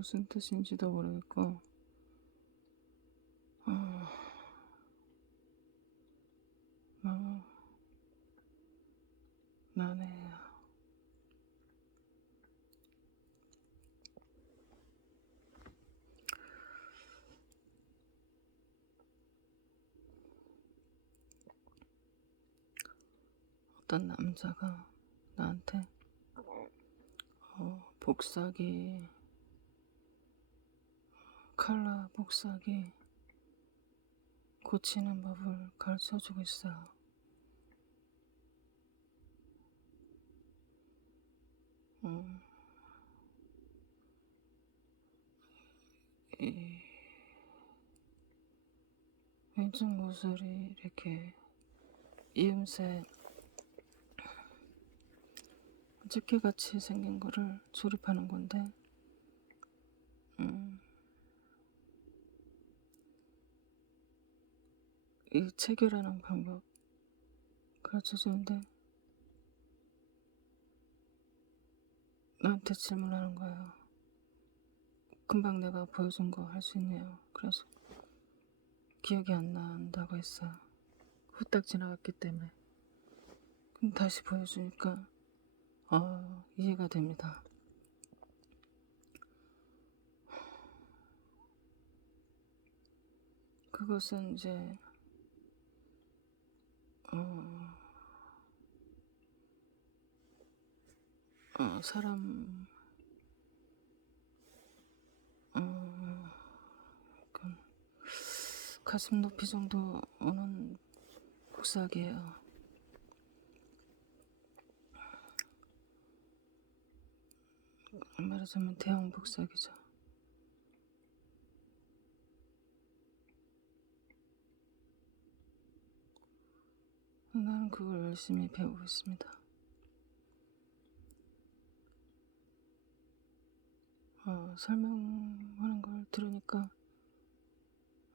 무슨 뜻인지도 모르겠고, 어, 너무 난해해요. 어떤 남자가 나한테 어, 복사기 칼라 복사기 고치는 법을 가르쳐 주고 있어요. 음, 이 왼쪽 모서리 이렇게 이음새 집게같이 생긴 거를 조립하는 건데, 음, 이 체결하는 방법 가르쳐 주는데, 나한테 질문하는 거예요. 금방 내가 보여준 거 할 수 있네요. 그래서 기억이 안 난다고 했어요. 후딱 지나갔기 때문에. 그럼 다시 보여주니까 아, 이해가 됩니다. 그것은 이제, 어, 어, 사람, 어, 가슴 높이 정도 오는 복사기예요. 말하자면 대형 복사기죠. 나는 그걸 열심히 배우고 있습니다. 어, 설명하는 걸 들으니까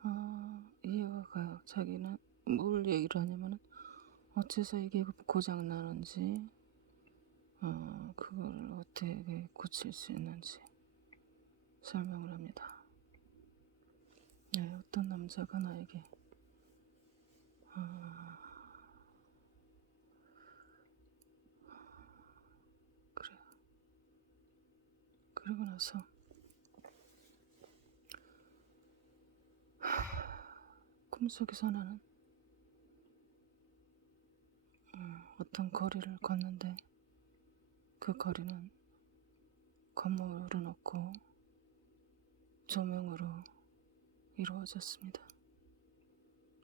아, 이해가 가요. 자기는 뭘 얘기를 하냐면은 어째서 이게 고장 나는지 어, 그걸 어떻게 고칠 수 있는지 설명을 합니다. 네, 어떤 남자가 나에게 아, 그래. 나서 꿈속에서 나는 음, 어떤 거리를 걷는데 그 거리는 건물은 없고 조명으로 이루어졌습니다.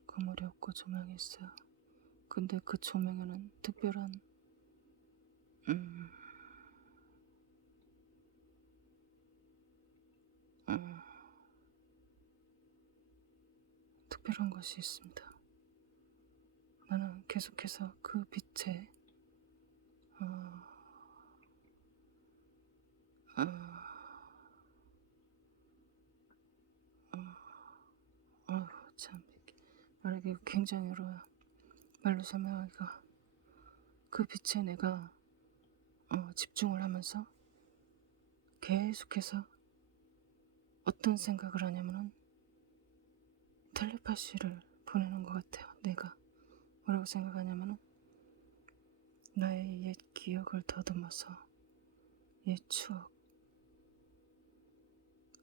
건물이 없고 조명이 있어요. 근데 그 조명에는 특별한 특별한 것이 있습니다. 나는 계속해서 그 빛에 어, 어, 어, 어휴, 참 말하기 굉장히 어려워요. 말로 설명하기가 그 빛에 내가 어, 집중을 하면서 계속해서 어떤 생각을 하냐면은 텔레파시를 보내는 것 같아요. 내가 뭐라고 생각하냐면은 나의 옛 기억을 더듬어서 옛 추억,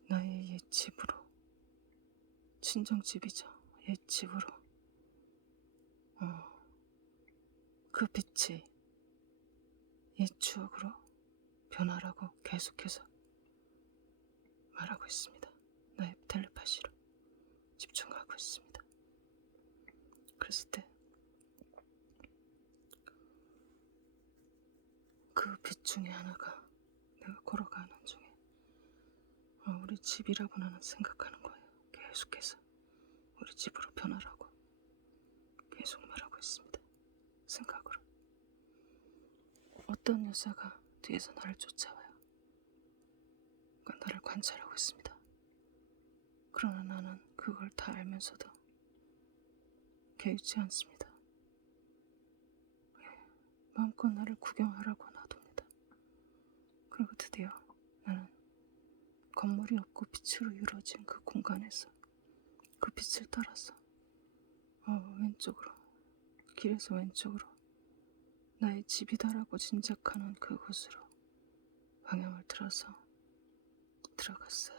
나의 옛 집으로 친정집이죠. 옛 집으로 어, 그 빛이 옛 추억으로 변하라고 계속해서 말하고 있습니다. 나의 텔레파시로 있습니다. 그랬을 때 그 빛 중에 하나가 내가 걸어가는 중에 어, 우리 집이라고 나는 생각하는 거예요. 계속해서 우리 집으로 변하라고 계속 말하고 있습니다. 생각으로 어떤 여자가 뒤에서 나를 쫓아와요. 그러니까 나를 관찰하고 있습니다. 그러나 나는 그걸 다 알면서도 개의치 않습니다. 예, 마음껏 나를 구경하라고 놔둡니다. 그리고 드디어 나는 건물이 없고 빛으로 이루어진 그 공간에서 그 빛을 따라서 어, 왼쪽으로 길에서 왼쪽으로 나의 집이다라고 짐작하는 그곳으로 방향을 틀어서 들어갔어요.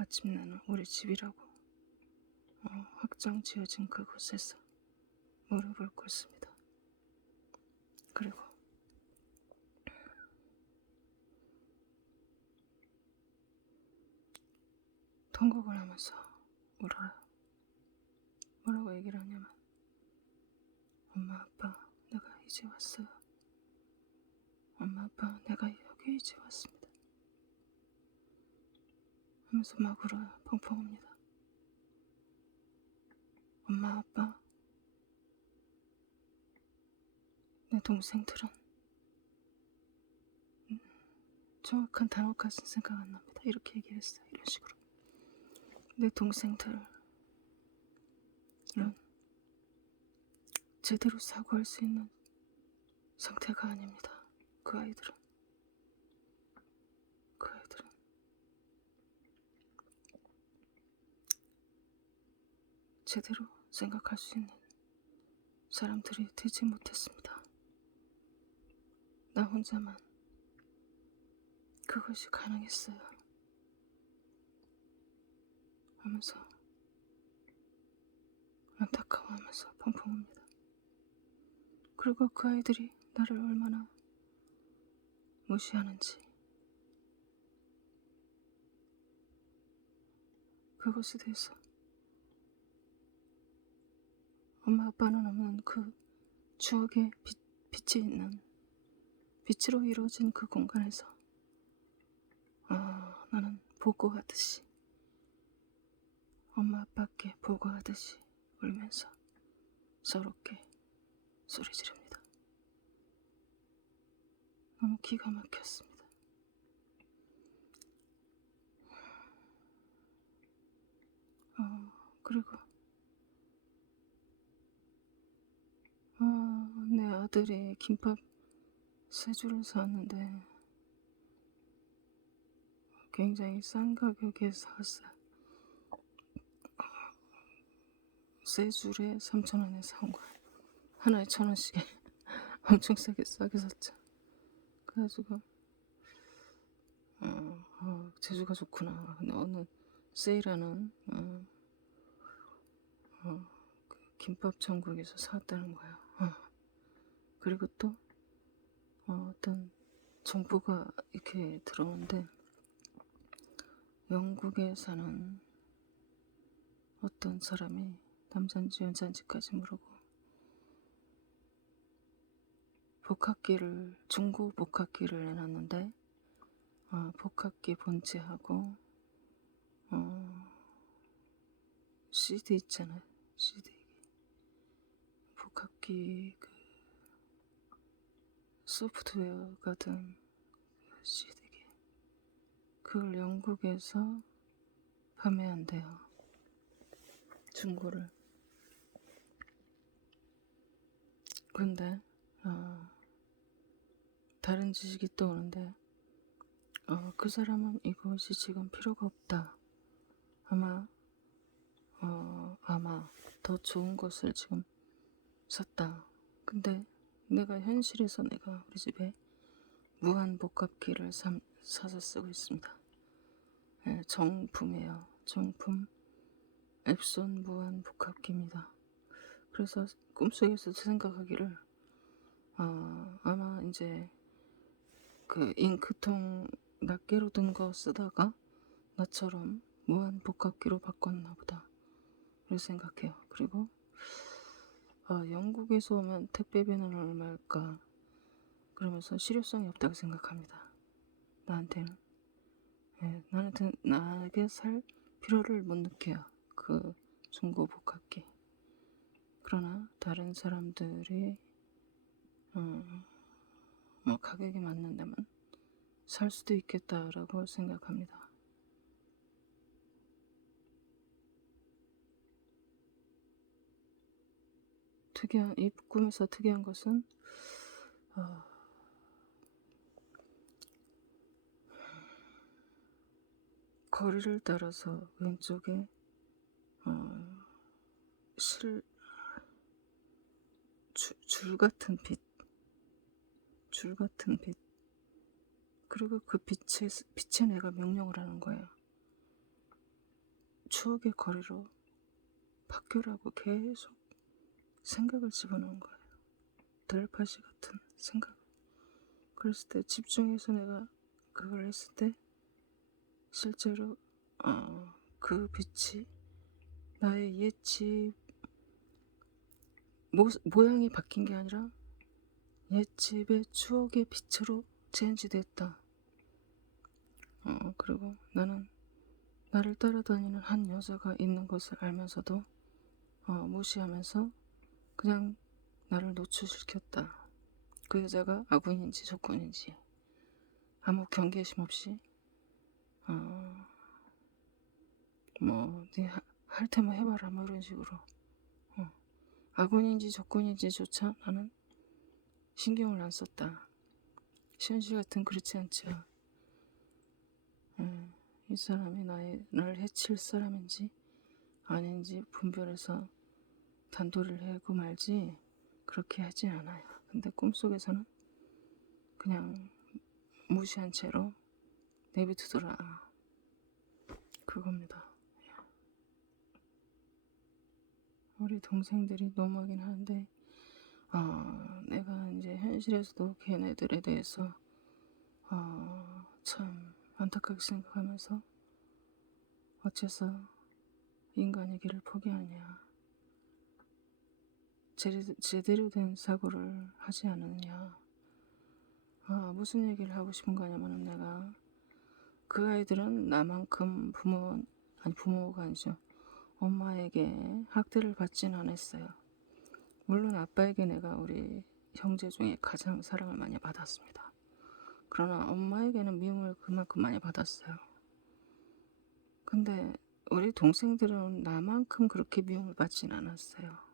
그리고 마침내는 우리 집이라고 어, 확정 지어진 그곳에서 무릎을 꿇습니다. 그리고 통곡을 하면서 울어요. 뭐라고 얘기를 하냐면 엄마 아빠 내가 이제 왔어요. 엄마 아빠 내가 여기 이제 왔습니다. 하면서 막 울어요. 펑펑 웁니다. 엄마 아빠 내 동생들은 음, 정확한 단어까지는 생각 안 납니다. 이렇게 얘기를 했어요. 이런 식으로. 내 동생들은 제대로 사고할 수 있는 상태가 아닙니다. 그 아이들은. 그 아이들은. 제대로 생각할 수 있는 사람들이 되지 못했습니다. 나 혼자만 그것이 가능했어요. 하면서 안타까워하면서 펑펑 웁니다. 그리고 그 아이들이 나를 얼마나 무시하는지 그것에 대해서 엄마 아빠는 없는 그 추억의 빛, 빛이 있는 빛으로 이루어진 그 공간에서 아, 나는 보고하듯이 엄마 아빠께 보고하듯이 울면서 서럽게 소리 지릅니다. 너무 기가 막혔습니다. 어, 그리고 아, 내 아들이 김밥 세 줄을 사왔는데 굉장히 싼 가격에 사왔어요. 세 줄에 3천 원에 사온 거야. 하나에 천 원씩 엄청 싸게 싸게 샀죠. 그래가지고 어, 어, 재주가 좋구나. 근데 어느 세일하는 어, 어, 그 김밥 천국에서 사왔다는 거야. 어. 그리고 또 어, 어떤 정보가 이렇게 들어오는데 영국에 사는 어떤 사람이 남잔지 여잔지까지 모르고 복학기를 중고 복학기를 내놨는데 어, 복학기 본체하고 어, CD 있잖아요 CD 복학기 그 소프트웨어가 든 CD기 그걸 영국에서 판매한대요 중고를 근데 어, 다른 지식이 또 오는데 어, 그 사람은 이것이 지금 필요가 없다. 아마 어, 아마 더 좋은 것을 지금 샀다. 근데 내가 현실에서 내가 우리 집에 무한 복합기를 삼, 사서 쓰고 있습니다. 예, 정품이에요. 정품 앱손 무한 복합기입니다. 그래서 꿈속에서 생각하기를 어, 아마 이제 그 잉크통 낱개로 든 거 쓰다가 나처럼 무한 복합기로 바꿨나 보다. 그렇게 생각해요. 그리고 아, 영국에서 오면 택배비는 얼마일까? 그러면서 실효성이 없다고 생각합니다. 나한테는. 예, 나한테 나에게 살 필요를 못 느껴요. 그 중고 복합기. 그러나 다른 사람들이 어, 뭐 가격이 맞는 데만 살 수도 있겠다라고 생각합니다. 특이한 이 꿈에서 특이한 것은 어, 거리를 따라서 왼쪽에 어, 실, 줄, 줄 같은 빛, 줄 같은 빛. 그리고 그 빛에, 빛에 내가 명령을 하는 거예요. 추억의 거리로 바뀌라고 계속 생각을 집어넣은 거예요. 텔레파시 같은 생각. 그랬을 때 집중해서 내가 그걸 했을 때 실제로 어, 그 빛이 나의 모, 모양이 바뀐 게 아니라 옛집의 추억의 빛으로 체인지 됐다. 어, 그리고 나는 나를 따라다니는 한 여자가 있는 것을 알면서도 어, 무시하면서 그냥 나를 노출시켰다. 그 여자가 아군인지 적군인지 아무 경계심 없이 어, 뭐네할 테면 해봐라 뭐 이런 식으로 어, 아군인지 적군인지조차 나는 신경을 안 썼다. 시현씨 같은 그렇지 않죠. 음, 이 사람이 나의, 나를 해칠 사람인지 아닌지 분별해서 단도를 해고 말지 그렇게 하지 않아요. 근데 꿈속에서는 그냥 무시한 채로 내비두더라. 그겁니다. 우리 동생들이 너무하긴 하는데, 어, 내가 이제 현실에서도 걔네들에 대해서 어, 참 안타깝게 생각하면서 어째서 인간의 길을 포기하냐. 제, 제대로 된 사고를 하지 않느냐. 아, 무슨 얘기를 하고 싶은 거냐면은 내가 그 아이들은 나만큼 부모, 아니 부모가 아니죠. 엄마에게 학대를 받진 않았어요. 물론 아빠에게 내가 우리 형제 중에 가장 사랑을 많이 받았습니다. 그러나 엄마에게는 미움을 그만큼 많이 받았어요. 근데 우리 동생들은 나만큼 그렇게 미움을 받진 않았어요.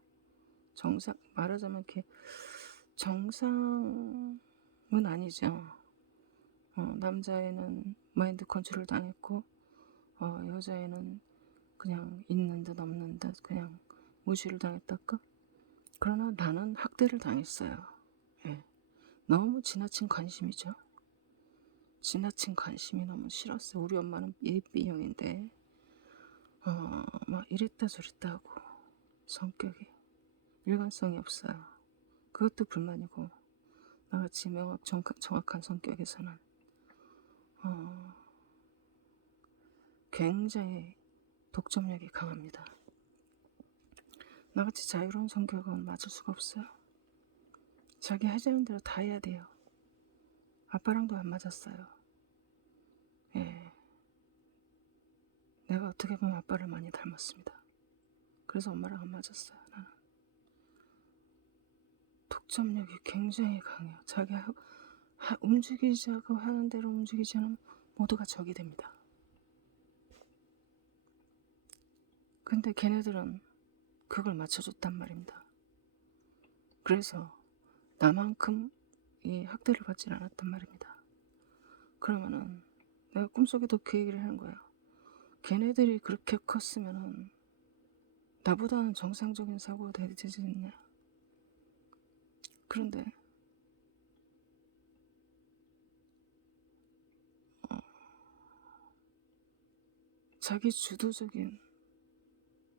정상, 말하자면 이렇게 정상은 아니죠. 어, 남자애는 마인드 컨트롤 당했고, 어, 여자애는 그냥 있는 듯 없는 듯 그냥 무시를 당했달까? 그러나 나는 학대를 당했어요. 예. 너무 지나친 관심이죠. 지나친 관심이 너무 싫었어요. 우리 엄마는 예비형인데, 어, 막 이랬다 저랬다 하고, 성격이. 일관성이 없어요. 그것도 불만이고, 나같이 명확 정확한 성격에서는, 어, 굉장히 독점력이 강합니다. 나같이 자유로운 성격은 맞을 수가 없어요. 자기 하자는 대로 다 해야 돼요. 아빠랑도 안 맞았어요. 예. 내가 어떻게 보면 아빠를 많이 닮았습니다. 그래서 엄마랑 안 맞았어요. 나는. 독점력이 굉장히 강해요. 자기 하, 하, 움직이자고 하는 대로 움직이지 않으면 모두가 적이 됩니다. 근데 걔네들은 그걸 맞춰줬단 말입니다. 그래서 나만큼 이 학대를 받지 않았단 말입니다. 그러면은 내가 꿈속에도 그 얘기를 하는 거야. 걔네들이 그렇게 컸으면은 나보다는 정상적인 사고가 되지 않냐. 그런데 어, 자기 주도적인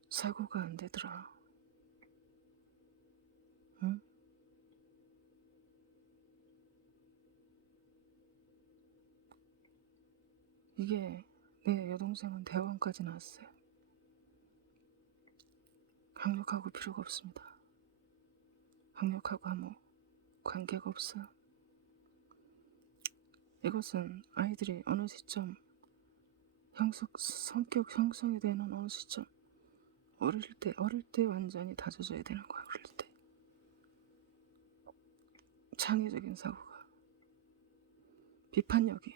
사고가 안 되더라. 응? 이게 내 여동생은 대원까지 나왔어요. 강력하고 필요가 없습니다. 강력하고 아무 관계가 없어요. 이것은 아이들이 어느 시점 형성, 성격 형성이 되는 어느 시점 어릴 때 어릴 때 완전히 다져져야 되는 거야 어릴 때 창의적인 사고가 비판력이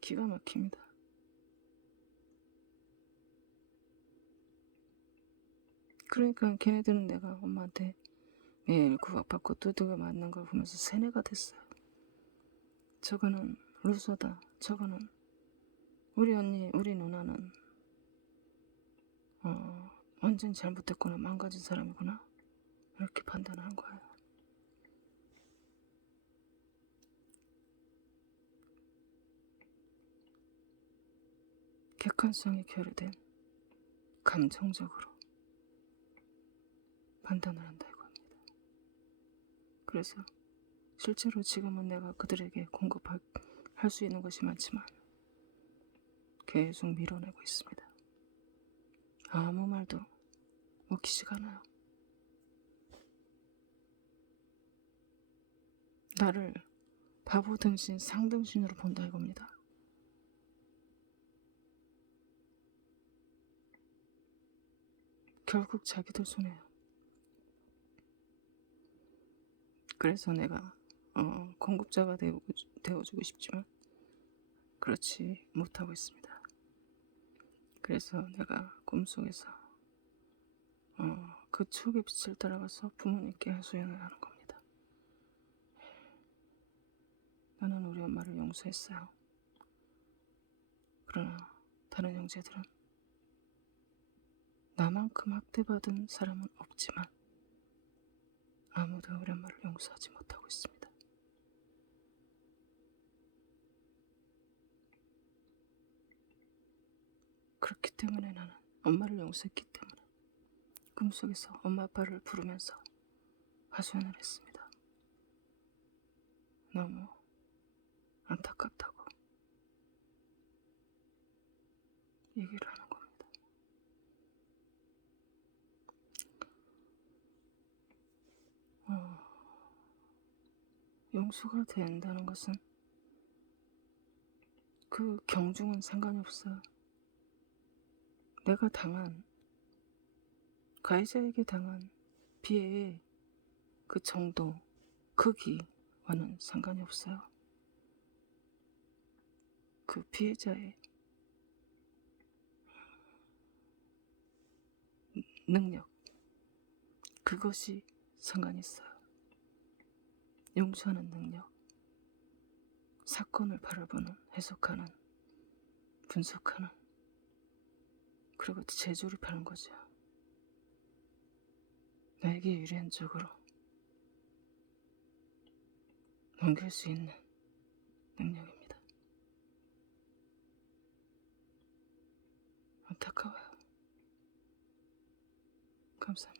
기가 막힙니다. 그러니까 걔네들은 내가 엄마한테 매일 구박받고 두들겨 맞는 걸 보면서 세뇌가 됐어요. 저거는 루소다. 저거는 우리 언니, 우리 누나는 어, 완전 잘못됐구나, 망가진 사람이구나 이렇게 판단하는 거예요. 객관성이 결여된 감정적으로 판단을 한다 이겁니다. 그래서 실제로 지금은 내가 그들에게 공급할 할수 있는 것이 많지만 계속 밀어내고 있습니다. 아무 말도 먹히지가 않아요. 나를 바보 등신, 상등신으로 본다 이겁니다. 결국 자기들 손해요. 그래서 내가 어, 공급자가 되어, 되어주고 싶지만 그렇지 못하고 있습니다. 그래서 내가 꿈속에서 어, 그 추억의 빛을 따라가서 부모님께 하소연을 하는 겁니다. 나는 우리 엄마를 용서했어요. 그러나 다른 형제들은 나만큼 학대받은 사람은 없지만 아무도 우리 엄마를 용서하지 못하고 있습니다. 그렇기 때문에 나는 엄마를 용서했기 때문에 꿈속에서 엄마 아빠를 부르면서 하소연을 했습니다. 너무 안타깝다고 얘기를 하는 겁니다. 어, 용서가 된다는 것은 그 경중은 상관이 없어요. 내가 당한 가해자에게 당한 피해의 그 정도, 크기와는 상관이 없어요. 그 피해자의 능력, 그것이 상관이 있어요. 용서하는 능력, 사건을 바라보는, 해석하는, 분석하는, 그리고 재조립하는 거죠. 나에게 유리한 쪽으로 넘길 수 있는 능력입니다. 안타까워요. 감사합니다.